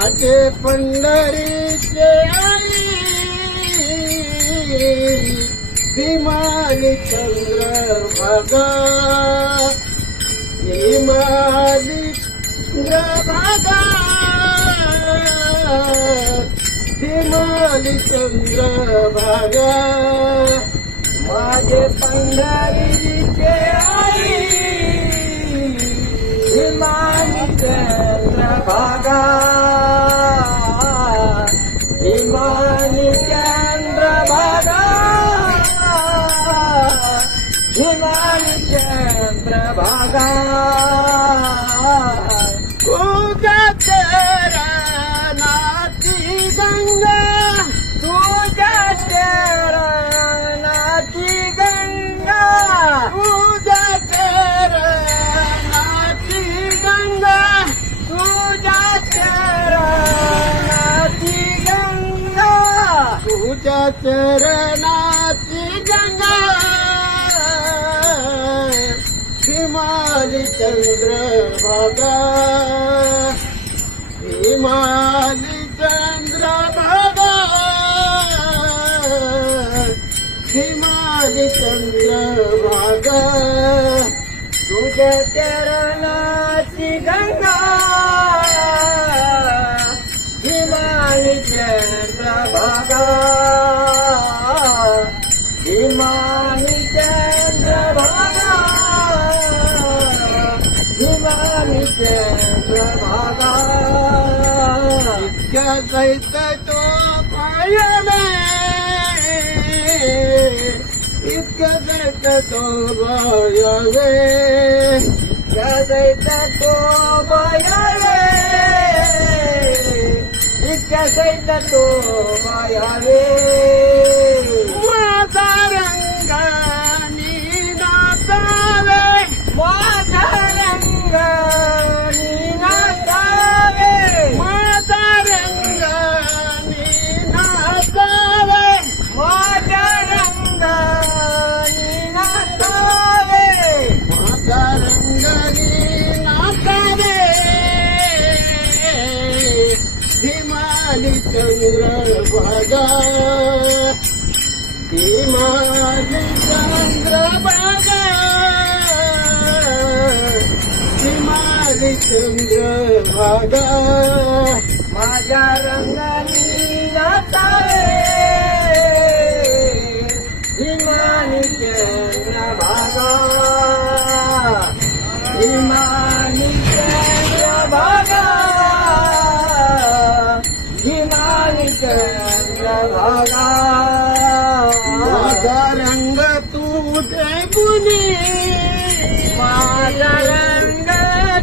माझे पंढरीचे भीमानी चंद्र भागा हिमाली चंद्र भागा भीमानी चंद्र भागा माझे पंढरीचे भीमानी चंद्र भागा चरणाची गंगा हिमाली चंद्र भागा हिमाली चंद्र भागा हिमाली चंद्र भागा तुझ्या चरणाची गंगा. हिमाली चंद्र भागा Rumani Chandrabhaga Rumani Chandrabhaga Nitya Saita Topayane Nitya Saita Topayane Nitya Saita Topayane Nitya Saita Topayane हिमाली चंद्रभागा हिमाली चंद्रभागा माझ्या रंगानी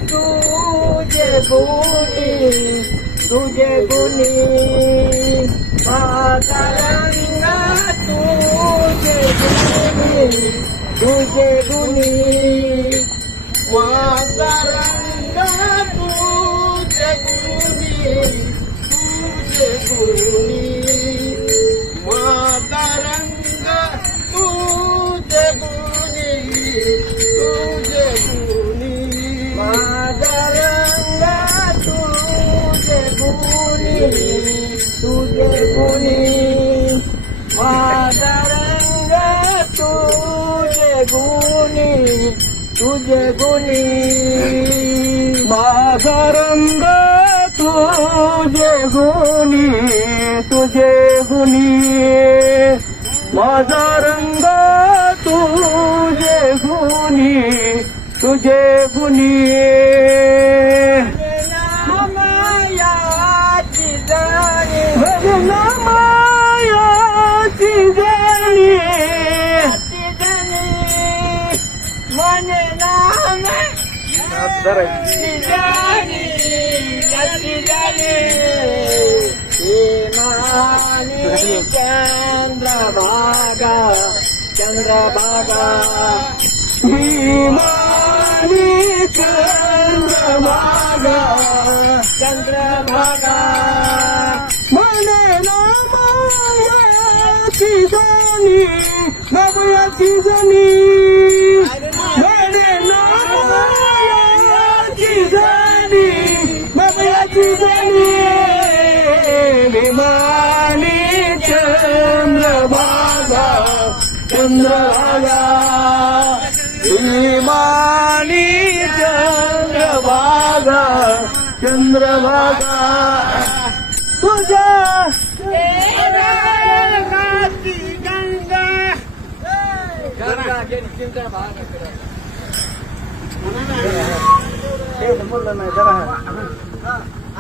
तुझे गुनी तुझे गुनी पातरंगा तुझे गुनी तुझे गुनी पातरंगा तुझे गुनी तुझे गुनी तुझे गुणी माझा रंग तुझे गुणी तुझे गुणी माझा रंग तुझे गुणी तुझे गुणी माझा रंग तुझे गुणी तुझे गुणी. चंद्रभागा जति जाने चंद्रभागा चन्द्रभागा चन्द्रभागा नामा चन्द्रभागा चन्द्रभागा मने नामायाची जाणी नामयाची जाणी विमानी चंद्रभागा चंद्रभागा विमानी चंद्रभागा चंद्रभागा। तुझ्या गंगा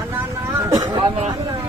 妈妈